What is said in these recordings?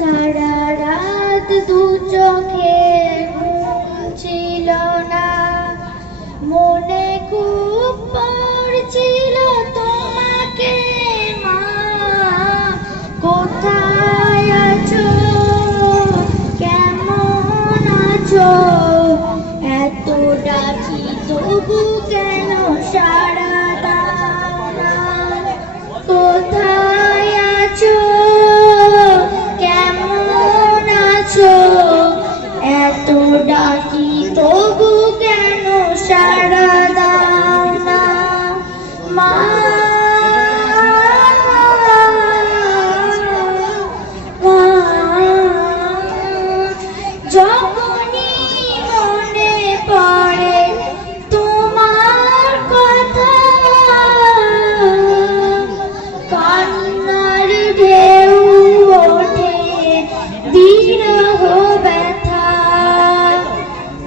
সারা রাত দু চোখে ডাকি তবু কেন সারা দাও না মা মনে বিরহ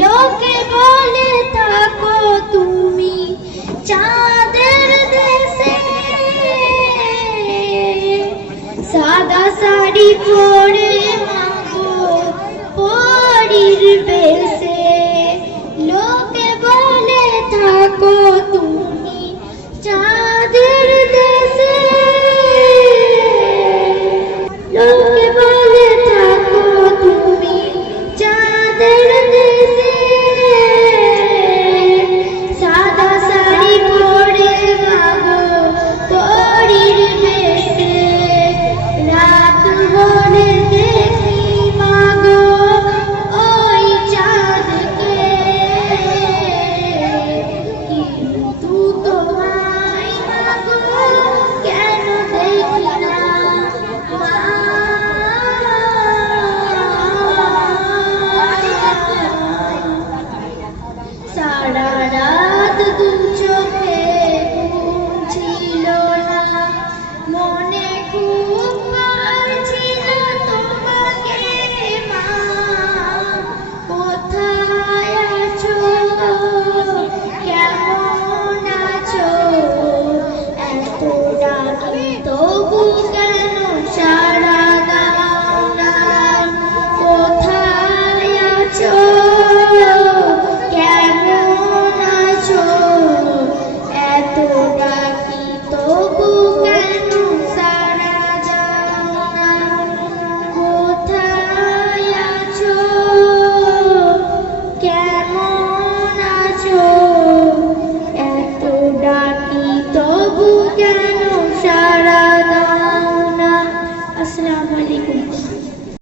লোকে বলে থাকো তুমি চাঁদের দেশে। সাদা শাড়ি পরে